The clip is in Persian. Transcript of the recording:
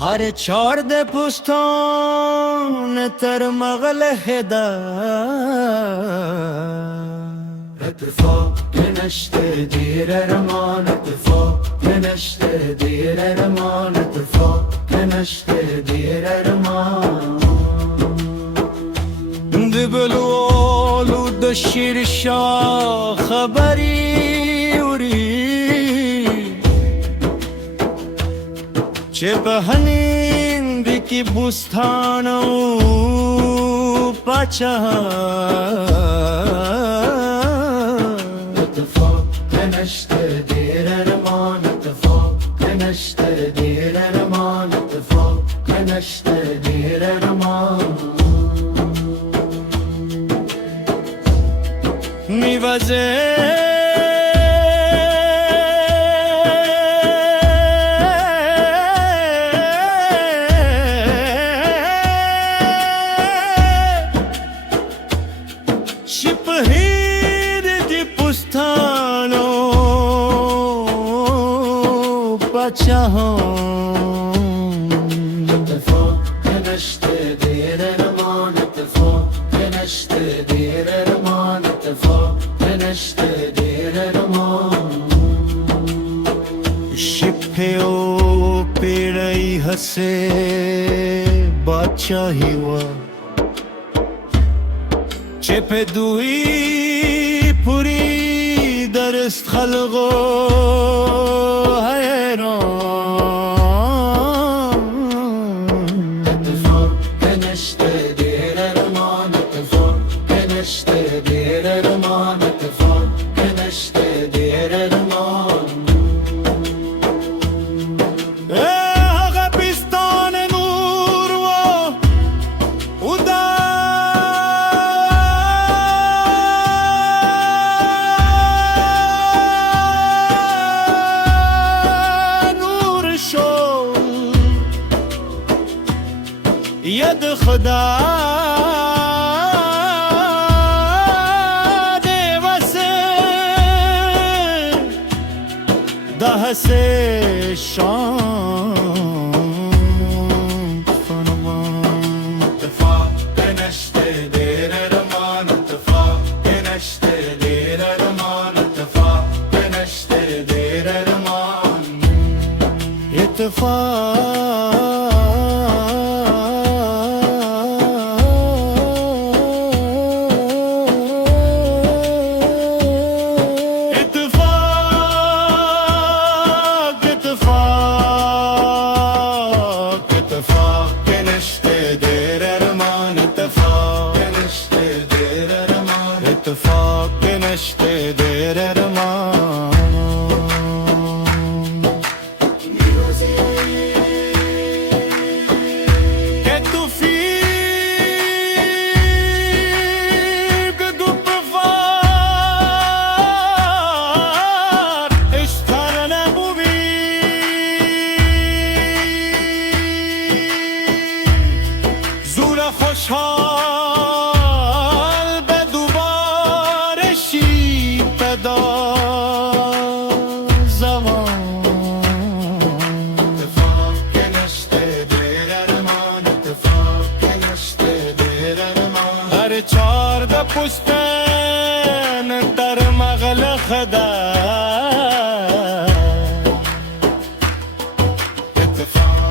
हर छोड़ दे पुस्तौन तर मगल हदा اتفاق نشته دیر رمان اتفاق نشته دیر رمان اتفاق نشته دیر رمان دبلولو دشیر شاه خبری چه بهنین بیکی بستانو پاچه اتفاق نشته دیر رمان اتفاق نشته دیر رمان اتفاق نشته دیر رمان میوزه شپهیر دی پستانو بچه‌هام اتفاق نشته دیر رمان اتفاق نشته دیر رمان اتفاق نشته دیر رمان شپه و پیڑی ہسے بادشاہی وا چه پدوی پوری درست خلقو حیران اتفاق نشته دیر رمان اتفاق نشته دیر رمان اتفاق نشته دیر رمان غبستان نور و ید خدا دے وسے دہ سے شام فرمان اتفاق نشته دیر رمان اتفاق نشته دیر رمان اتفاق نشته دیر رمان اتفاق اتفاق نشته دیر رمان که تو فیب که دو بفار اشتر نبوی زور خوشحال پیدا زمان اتفاق نشته دیر رمان اتفاق نشته دیر رمان هر چار ده پشتن در مغل خدا اتفاق